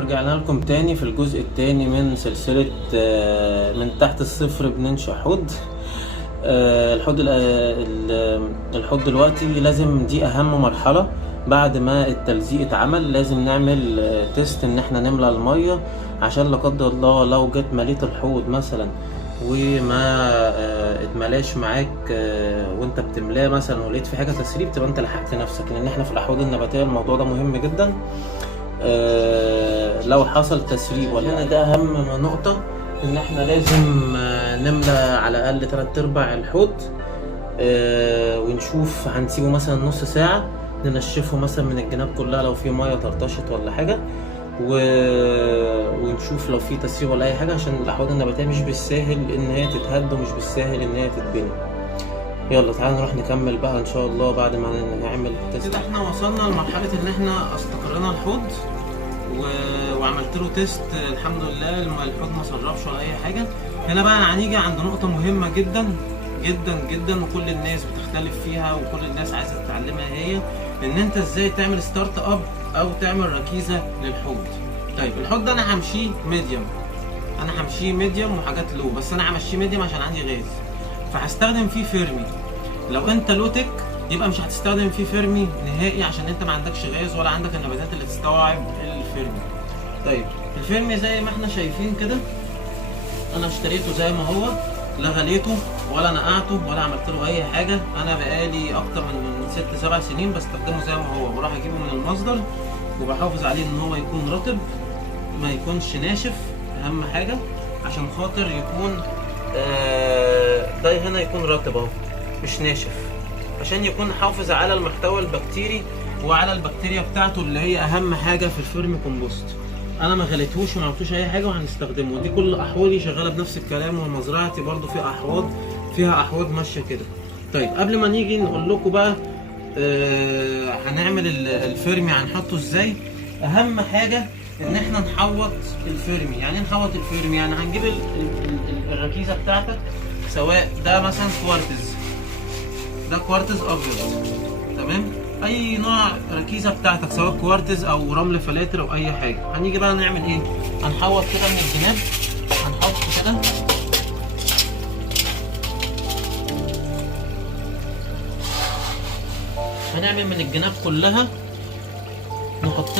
ورجعنا لكم تاني في الجزء التاني من سلسلة من تحت الصفر بننشأ حوض. الحوض دلوقتي لازم، دي اهم مرحلة بعد ما التلزيق اتعمل. لازم نعمل تيست ان احنا نملى المية، عشان لا قدر الله لو جيت مليت الحوض مثلا وما اتملاش معاك وانت بتملاه مثلا ولقيت في حاجة تسريب، تبقى انت لحقت نفسك. لان احنا في الاحواض النباتية الموضوع ده مهم جدا. لو حصل تسريب ولا ده اهم نقطة، ان احنا لازم نملى على الاقل 3/4 الحوض، ونشوف هنسيبه مثلا نص ساعة، ننشفه مثلا من الجناب كلها لو في مية طرطشت ولا حاجة، ونشوف لو في تسريب ولا اي حاجة، عشان الاحواض النباتية مش بالساهل ان هي تتهد ومش بالساهل ان هي تتبني. يلا تعالى نروح نكمل بقى ان شاء الله بعد ما نعمل تيست. كده احنا وصلنا لمرحلة ان احنا استقرينا الحوض وعملت له تيست. الحمد لله الحوض ما سربش ولا اي حاجة. هنا بقى هنيجي عند نقطة مهمة جدا جدا جدا، وكل الناس بتختلف فيها وكل الناس عايزة تتعلمها، هي ان انت ازاي تعمل ستارت اب او تعمل ركيزة للحوض. طيب الحوض ده انا همشيه ميديوم وحاجات لو، بس انا همشيه ميديوم عشان عندي غاز، فهستخدم فيه فيرمي. لو انت لوتك يبقى مش هتستخدم فيه فيرمي نهائي، عشان انت ما عندكش غاز ولا عندك النباتات اللي تستوعب الفيرمي. طيب الفيرمي زي ما احنا شايفين كده، انا اشتريته زي ما هو، لا غليته ولا نقعته ولا عملت له اي حاجه. انا بقالي اكتر من 6-7 سنين بستخدمه زي ما هو، بروح اجيبه من المصدر وبحافظ عليه ان هو يكون رطب، ما يكونش ناشف. اهم حاجه عشان خاطر يكون ده هنا يكون رطب اهو مش ناشف، عشان يكون حافظ على المحتوى البكتيري وعلى البكتيريا بتاعته اللي هي اهم حاجه في الفيرمي كومبوست. انا ما غليتهوش وما عملتوش اي حاجه وهنستخدمه. دي كل احواضي شغاله بنفس الكلام، ومزرعتي برضو فيها احواض ماشيه كده. طيب قبل ما نيجي نقول لكم بقى هنعمل الفيرمي هنحطه ازاي. اهم حاجه ان احنا نحوط الفيرمي. يعني نحوط الفيرمي يعني هنجيب الركيزه بتاعتك، سواء ده مثلا ده كوارتز ابيض، تمام، اي نوع ركيزه بتاعتك سواء كوارتز او رمل فلاتر او اي حاجه. هنيجي بقى نعمل ايه؟ هنحوط كده من الجناب، هنحط كده هنعمل من الجناب كلها، نحط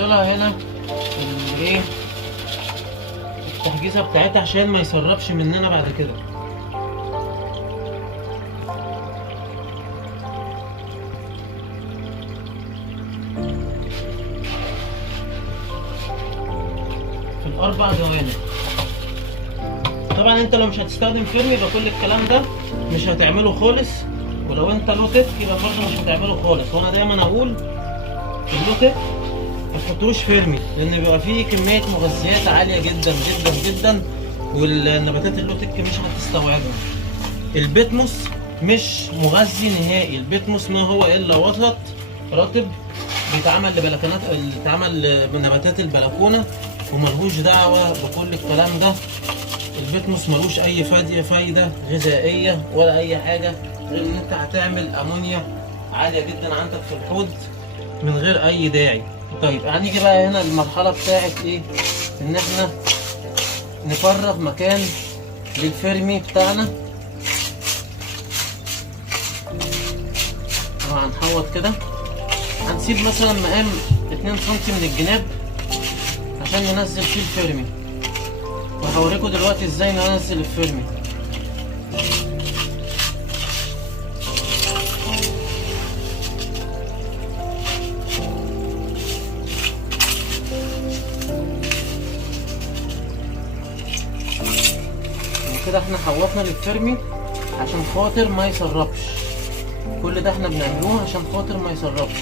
لها هنا الايه التحجيزه بتاعتها عشان ما يسربش مننا بعد كده. في ال4 جوانب. طبعا انت لو مش هتستخدم فيرمي يبقى كل الكلام ده مش هتعمله خالص، ولو انت لوتك يبقى برضه مش هتعمله خالص. وانا دايما اقول اللوتك ما تحطوش فيرمي، لان بيبقى فيه كميه مغذيات عاليه جدا جدا جدا، والنباتات اللوتك مش هتستوعبها. البيتموس مش مغذي نهائي. البيتموس ما هو الا وسط رطب بيتعمل بنباتات البلكونه، وملهوش دعوه بكل الكلام ده. البيتموس ملوش اي فايده غذائيه ولا اي حاجه، غير ان انت هتعمل امونيا عاليه جدا عندك في الحوض من غير اي داعي. طيب هنيجي بقى هنا المرحله بتاعت ايه؟ ان احنا نفرغ مكان للفيرمي بتاعنا. هنحوط كده، هنسيب مثلا مقام 2 سم من الجناب عشان ننزل فيه الفيرمي، وهوريكم دلوقتي ازاي ننزل الفيرمي. كده احنا حوطنا للفيرمي عشان خاطر ما يسربش. كل ده احنا بنعملوه عشان خاطر ما يسربش.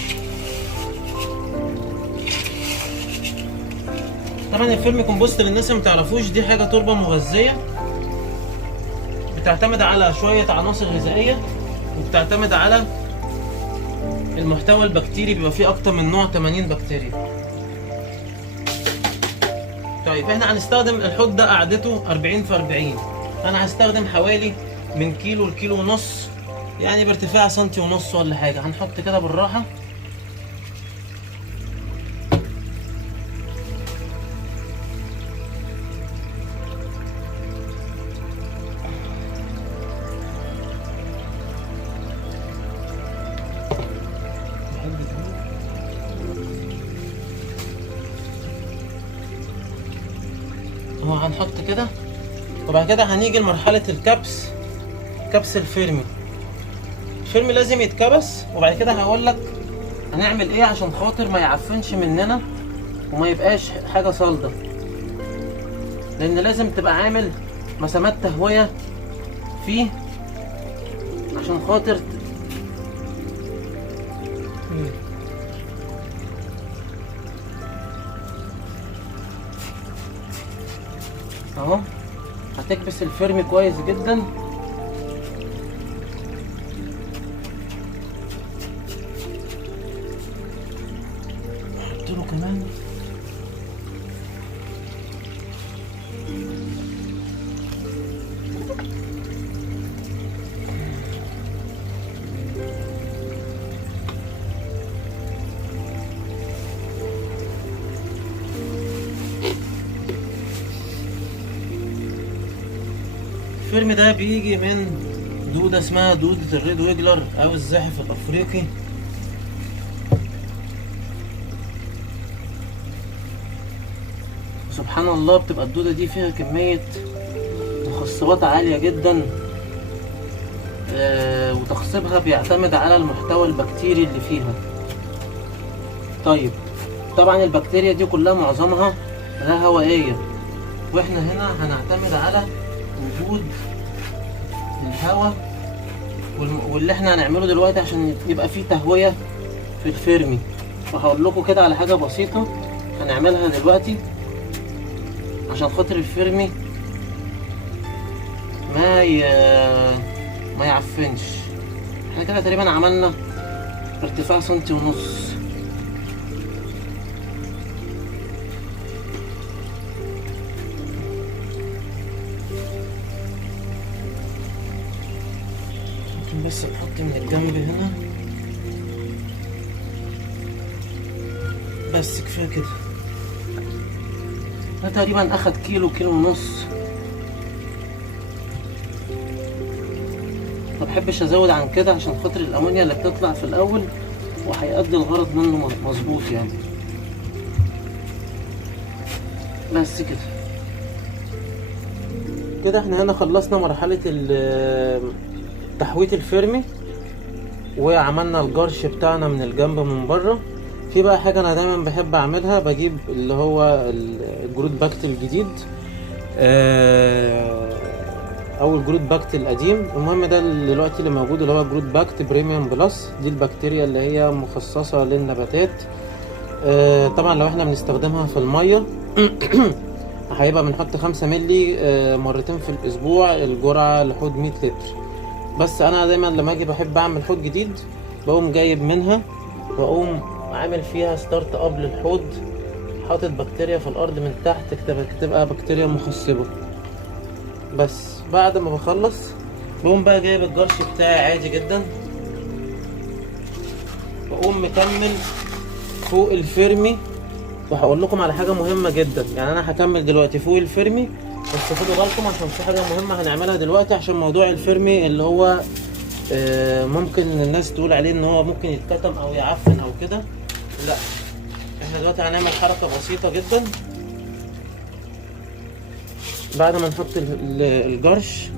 طبعا الفيرمي كومبوست للناس اللي متعرفوش، دي حاجه تربه مغذيه بتعتمد على شويه عناصر غذائيه، وبتعتمد على المحتوى البكتيري. بيبقى فيه اكتر من نوع، 80 بكتيريا. طيب احنا هنستخدم الحوض ده قعدته 40 في 40. انا هستخدم حوالي من كيلو لكيلو ونص يعني بارتفاع سنتي ونص ولا حاجة. هنحط كده بالراحة. اهو هنحط كده، وبعد كده هنيجي لمرحلة كبس الفيرمي. الفيرمي لازم يتكبس، وبعد كده هقول لك هنعمل ايه عشان خاطر ما يعفنش مننا وما يبقاش حاجة صلدة، لان لازم تبقى عامل مسامات تهوية فيه عشان خاطر اهو هتكبس الفيرمي كويس جدا. احط له كمان الفيرم ده بيجي من دودة اسمها دودة الريد ويجلر او الزاحف الافريقي. سبحان الله بتبقى الدودة دي فيها كمية مخصبات عالية جدا، وتخصيبها بيعتمد على المحتوى البكتيري اللي فيها. طيب طبعا البكتيريا دي كلها معظمها لا هوائية، واحنا هنا هنعتمد على وجود الهواء واللي احنا هنعمله دلوقتي عشان يبقى فيه تهوية في الفيرمي. وهقول لكم كده على حاجة بسيطة هنعملها دلوقتي عشان خاطر الفيرمي ما يعفنش. احنا كده تقريبا عملنا ارتفاع سنتي ونص. ممكن بس نحط من الجنب هنا بس، كفايه كده. ده تقريبا اخد كيلو ونص. ما بحبش ازود عن كده عشان خاطر الامونيا اللي بتطلع في الاول، وهيأدي الغرض منه مظبوط يعني. بس كده احنا هنا خلصنا مرحلة تحوية الفيرمي، وعملنا الجرش بتاعنا من الجنب من بره. في بقى حاجة انا دايما بحب اعملها، بجيب اللي هو الجرود باكت الجديد او الجرود باكت القديم. المهم ده دلوقتي اللي موجود اللي هو جرود باكت بريميوم بلس. دي البكتيريا اللي هي مخصصة للنباتات. طبعا لو احنا بنستخدمها في المية هيبقى بنحط 5 مللي مرتين في الاسبوع، الجرعة لحوض 100 لتر. بس انا دايما لما اجي بحب اعمل حوض جديد بقوم جايب منها واقوم عامل فيها ستارت اب للحوض، حاطط بكتيريا في الارض من تحت تبقى بكتيريا مخصبة. بس بعد ما بخلص بقوم بقى جايب الجرش بتاعي عادي جدا، واقوم مكمل فوق الفيرمي. وهقول لكم على حاجه مهمه جدا، يعني انا هكمل دلوقتي فوق الفيرمي، بس خدوا بالكم عشان في حاجه مهمه هنعملها دلوقتي عشان موضوع الفيرمي اللي هو ممكن الناس تقول عليه ان هو ممكن يتكتم او يعفن او كده. لا، احنا دلوقتي هنعمل حركه بسيطه جدا. بعد ما نحط الجرش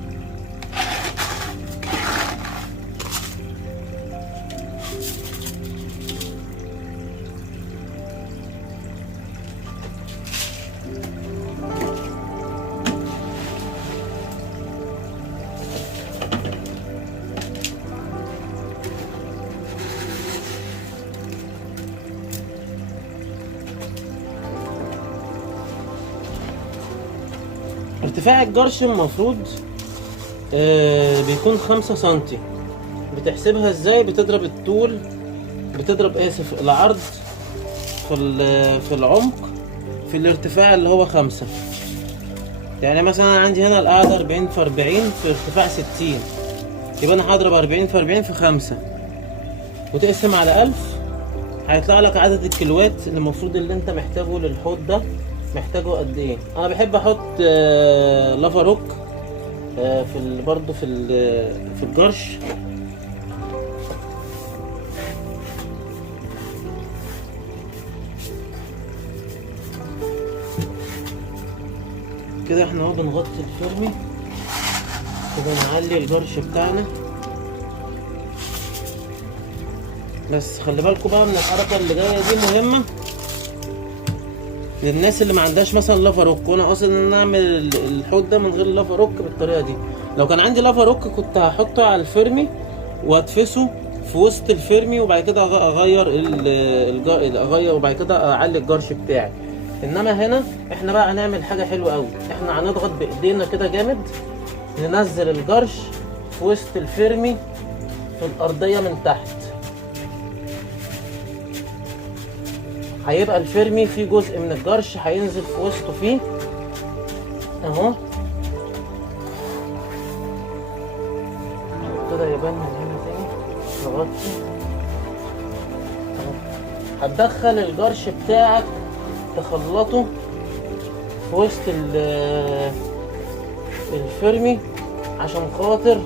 ارتفاع الجرش المفروض بيكون 5 سنتي. بتحسبها ازاي؟ بتضرب الطول، العرض في العمق في الارتفاع اللي هو 5. يعني مثلا عندي هنا القاعدة 40 في 40 في ارتفاع 60. يبقى انا هضرب 40 في 40 في 5 وتقسم على 1000، هيطلع لك عدد الكيلوات اللي المفروض اللي انت محتاجه للحوض ده محتاجه قد ايه. انا بحب احط لافاروك برضه في الجرش. كده احنا اهو بنغطي الفرمي كده، نعلي الجرش بتاعنا. بس خلي بالكوا بقى من الحركه اللي جايه دي، مهمه للناس اللي ما عندهاش مثلا لافاروك. وانا قاصد ان انا اعمل الحوض ده من غير لافاروك بالطريقه دي. لو كان عندي لافاروك كنت هحطه على الفرمي وادفسه في وسط الفرمي، وبعد كده اغير وبعد كده اعلي الجرش بتاعي. انما هنا احنا بقى هنعمل حاجه حلوه قوي. احنا هنضغط بايدينا كده جامد، ننزل الجرش في وسط الفرمي في الارضيه من تحت. هيبقى الفرمي فيه جزء من الجرش هينزل في وسطه فيه اهو كده، يبان من هنا تاني. نغطي اهو. هتدخل الجرش بتاعك تخلطه في وسط الفرمي عشان خاطر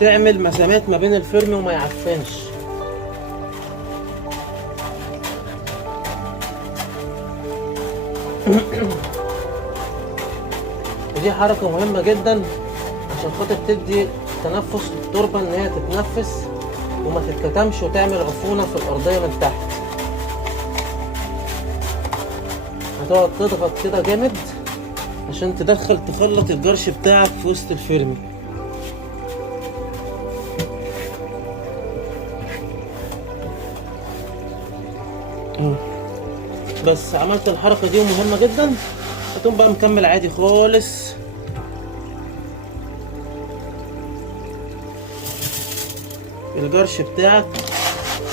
تعمل مسامات ما بين الفرمي وما يعفنش. ودي حركة مهمة جدا عشان خاطر تدي تنفس للتربة ان هي تتنفس وما تتكتمش وتعمل عفونة في الارضية من تحت. هتقعد تضغط كده جامد عشان تخلط الجرش بتاعك في وسط الفرمي. بس عملت الحركة دي ومهمة جدا. هتقوم بقى مكمل عادي خالص. الجرش بتاعك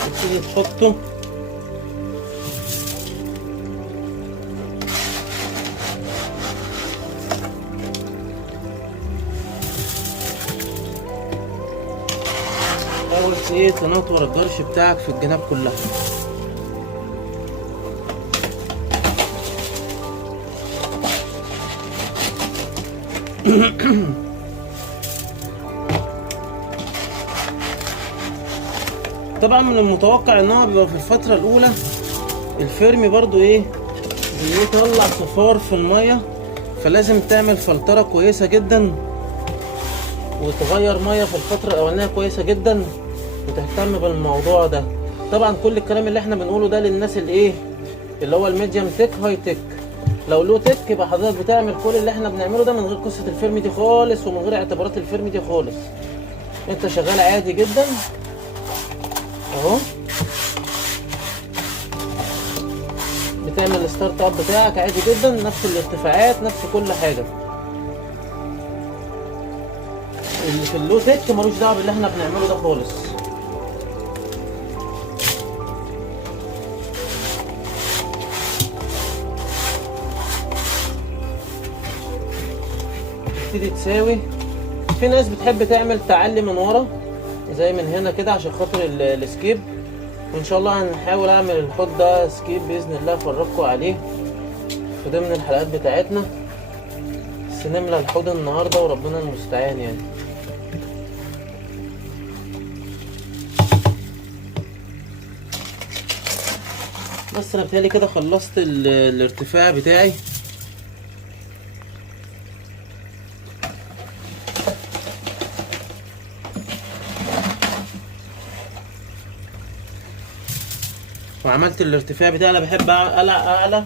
تبتدي تحطه اول ايه، تنطور الجرش بتاعك في الجناب كلها. طبعا من المتوقع ان هو بيبقى في الفترة الاولى الفرمي برضو ايه بيطلع صفار في المية، فلازم تعمل فلترة كويسة جدا وتغير مية في الفترة الاولانية كويسة جدا وتهتم بالموضوع ده. طبعا كل الكلام اللي احنا بنقوله ده للناس اللي هو الميديم تك هاي تك. لو لو تك يبقى حضرتك بتعمل كل اللي احنا بنعمله ده من غير قصة الفرمي دي خالص ومن غير اعتبارات الفرمي دي خالص. انت شغال عادي جدا اهو، بتعمل الستارت اب بتاعك عادي جدا، نفس الارتفاعات نفس كل حاجة. اللي في اللو تك ملوش دعوة باللي احنا بنعمله ده خالص. تبتدي تساوي. في ناس بتحب تعمل تعلي من ورا زي من هنا كده عشان خاطر السكيب، وان شاء الله هنحاول اعمل الحوض ده سكيب باذن الله، افرجكم عليه في ضمن الحلقات بتاعتنا. بس نملى الحوض النهارده وربنا المستعان يعني. بس انا بتهيألي كده خلصت الارتفاع بتاعي. وعملت الارتفاع بتاعي. انا بحب اعلى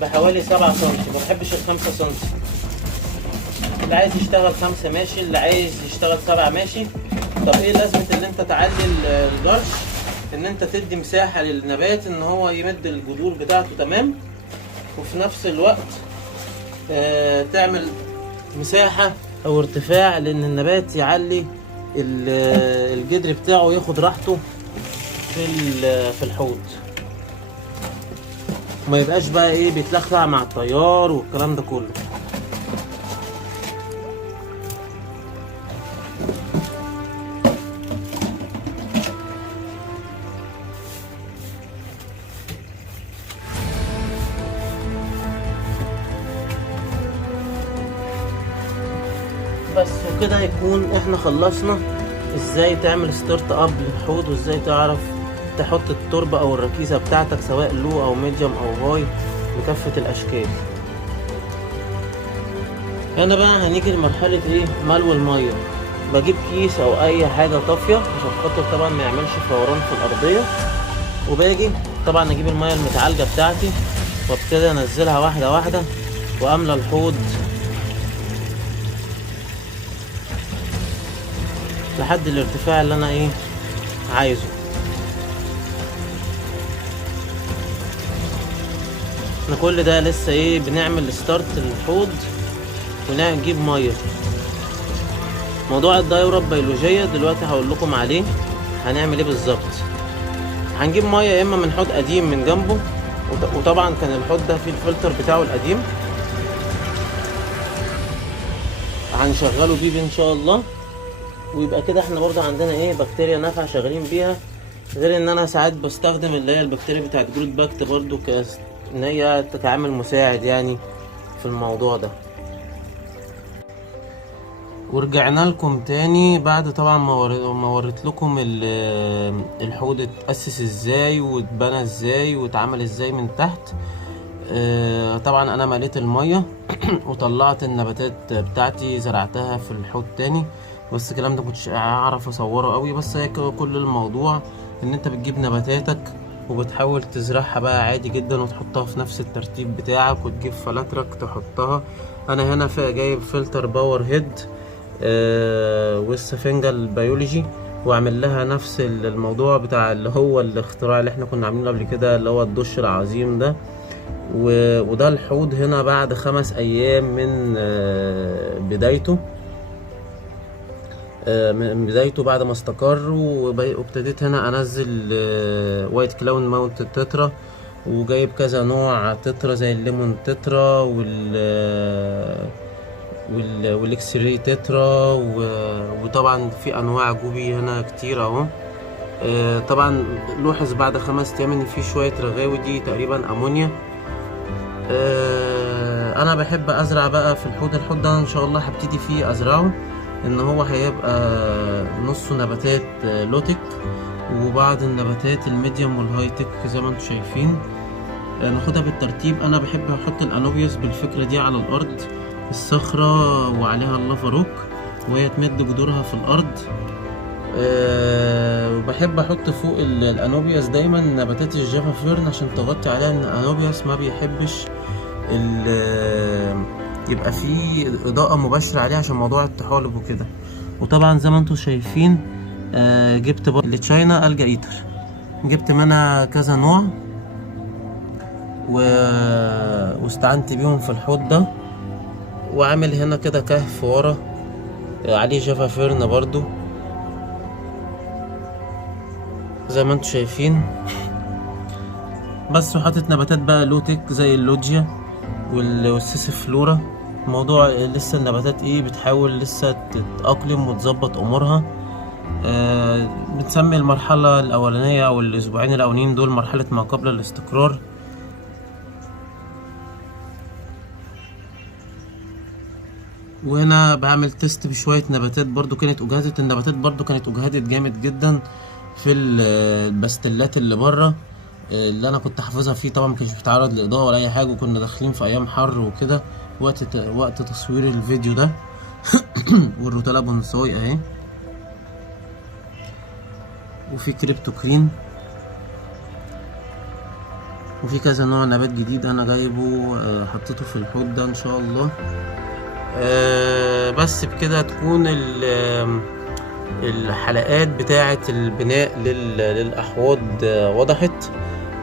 بحوالي 7 سم، ما بحبش ال5 سم. اللي عايز يشتغل 5 ماشي، اللي عايز يشتغل 7 ماشي. طب ايه لازمة ان انت تعلي الجرش؟ ان انت تدي مساحة للنبات ان هو يمد الجذور بتاعته تمام، وفي نفس الوقت تعمل مساحة او ارتفاع لان النبات يعلي الجدر بتاعه وياخد راحته في الحوض، ما يبقاش بقى ايه بيتلخلع مع التيار والكلام ده كله. بس. وكده يكون احنا خلصنا ازاي تعمل ستارت اب للحوض، وازاي تعرف تحط التربة او الركيزة بتاعتك سواء لو او ميديوم او هاي بكافة الاشكال. هنا بقى هنيجي لمرحلة ايه؟ ملو المية. بجيب كيس او اي حاجة طافية عشان خاطر طبعا ما يعملش فوران في الارضية، وباجي طبعا اجيب المية المتعالجة بتاعتي وابتدي انزلها واحدة واحدة واملى الحوض لحد الارتفاع اللي انا ايه عايزه. احنا كل ده لسه ايه بنعمل ستارت للحوض ونجيب ميه. موضوع الدايره البيولوجيه دلوقتي هقول لكم عليه هنعمل ايه بالظبط. هنجيب ميه يا اما من حوض قديم من جنبه، وطبعا كان الحوض ده فيه الفلتر بتاعه القديم هنشغله بيه ان شاء الله، ويبقى كده احنا برضه عندنا ايه بكتيريا نافعه شغالين بيها. غير ان انا ساعات بستخدم اللي هي البكتيريا بتاعت جرود باكت برضه ان هي كعامل مساعد يعني في الموضوع ده. ورجعنا لكم تاني بعد طبعا ما وريت لكم الحوض اتأسس ازاي واتبنى ازاي واتعمل ازاي من تحت. طبعا انا مليت المية وطلعت النباتات بتاعتي زرعتها في الحوض تاني، بس الكلام ده كنتش اعرف اصوره قوي. بس هي كل الموضوع ان انت بتجيب نباتاتك وبتحاول تزرعها بقى عادي جدا وتحطها في نفس الترتيب بتاعك، وتجيب فلاترك تحطها. انا هنا جايب فلتر باور هيد والسفنجة البيولوجي، واعمل لها نفس الموضوع بتاع اللي هو الاختراع اللي احنا كنا عاملينه قبل كده اللي هو الدش العظيم ده. وده الحوض هنا بعد 5 ايام من بدايته بعد ما استقر. وابتديت هنا انزل وايت كلاون ماونت تترا، وجايب كذا نوع تترا زي الليمون تترا والاكس راي تترا، وطبعا في انواع جوبي هنا كتير اهو. طبعا لوحظ بعد 5 ايام ان في شويه رغاوي، دي تقريبا امونيا. انا بحب ازرع بقى في الحوض ده ان شاء الله هبتدي فيه ازرعه، ان هو هيبقى نصه نباتات لوتك وبعض النباتات الميديوم والهايتك زي ما انتم شايفين. ناخدها بالترتيب. انا بحب احط الانوبيوس بالفكرة دي على الارض الصخرة وعليها اللافاروك وهي تمد جذورها في الارض. وبحب احط فوق الانوبيوس دايما نباتات الجافا فيرن عشان تغطي عليها، ان الانوبيوس ما بيحبش يبقى فيه اضاءة مباشرة عليه عشان موضوع التحالب وكده. وطبعا زي ما انتم شايفين جبت التشاينا الجا ايتر، جبت منها كذا نوع واستعنت بيهم في الحوض ده. وعامل هنا كده كهف ورا عليه جافا فيرن برضو زي ما انتم شايفين. بس وحاطط نباتات بقى لوتك زي اللوجيا والسيسفلورا. الموضوع لسه النباتات ايه بتحاول لسه تتأقلم وتظبط امورها. بنسمي المرحلة الاولانية او الاسبوعين الاولانيين دول مرحلة ما قبل الاستقرار. وهنا بعمل تيست بشوية نباتات برضو كانت اجهدت. النباتات برضو كانت اجهدت جامد جدا في البستلات اللي بره اللي انا كنت حافظها فيه. طبعا مكانش بيتعرض لاضاءة ولا اي حاجة، وكنا داخلين في ايام حر وكده وقت تصوير الفيديو ده. والروتالا بونساي اهي، وفي كريبتوكرين، وفي كذا نوع نبات جديد انا جايبه حطيته في الحوض ده ان شاء الله. بس بكده تكون الحلقات بتاعة البناء للأحواض وضحت.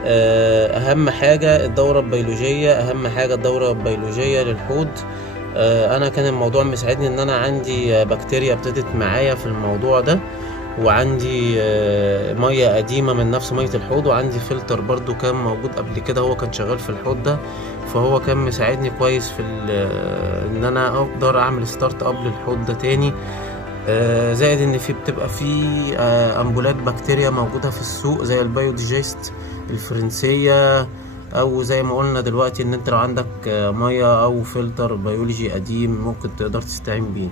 أهم حاجة الدورة البيولوجية، أهم حاجة الدورة البيولوجية للحوض. أنا كان الموضوع مساعدني إن أنا عندي بكتيريا ابتدت معايا في الموضوع ده، وعندي مية قديمة من نفس مية الحوض، وعندي فلتر برضو كان موجود قبل كده هو كان شغال في الحوض ده، فهو كان مساعدني كويس في ان انا اقدر اعمل ستارت اب للحوض ده تاني. زائد ان بتبقى في امبولات بكتيريا موجودة في السوق زي البايوديجيست الفرنسية، او زي ما قلنا دلوقتي ان انت لو عندك مية او فلتر بيولوجي قديم ممكن تقدر تستعين بيه.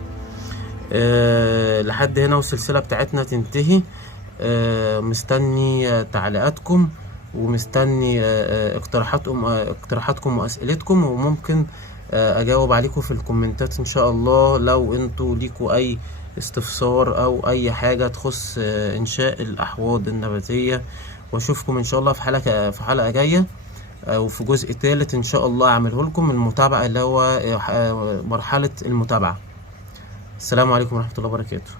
لحد هنا والسلسلة بتاعتنا تنتهي. مستني تعليقاتكم، ومستني اقتراحاتكم واسئلتكم، وممكن اجاوب عليكم في الكومنتات ان شاء الله لو انتوا ليكوا اي استفسار او اي حاجة تخص انشاء الاحواض النباتية. واشوفكم ان شاء الله في حلقة جاية، وفي جزء ثالث ان شاء الله اعمله لكم المتابعة، اللي هو مرحلة المتابعة. السلام عليكم ورحمة الله وبركاته.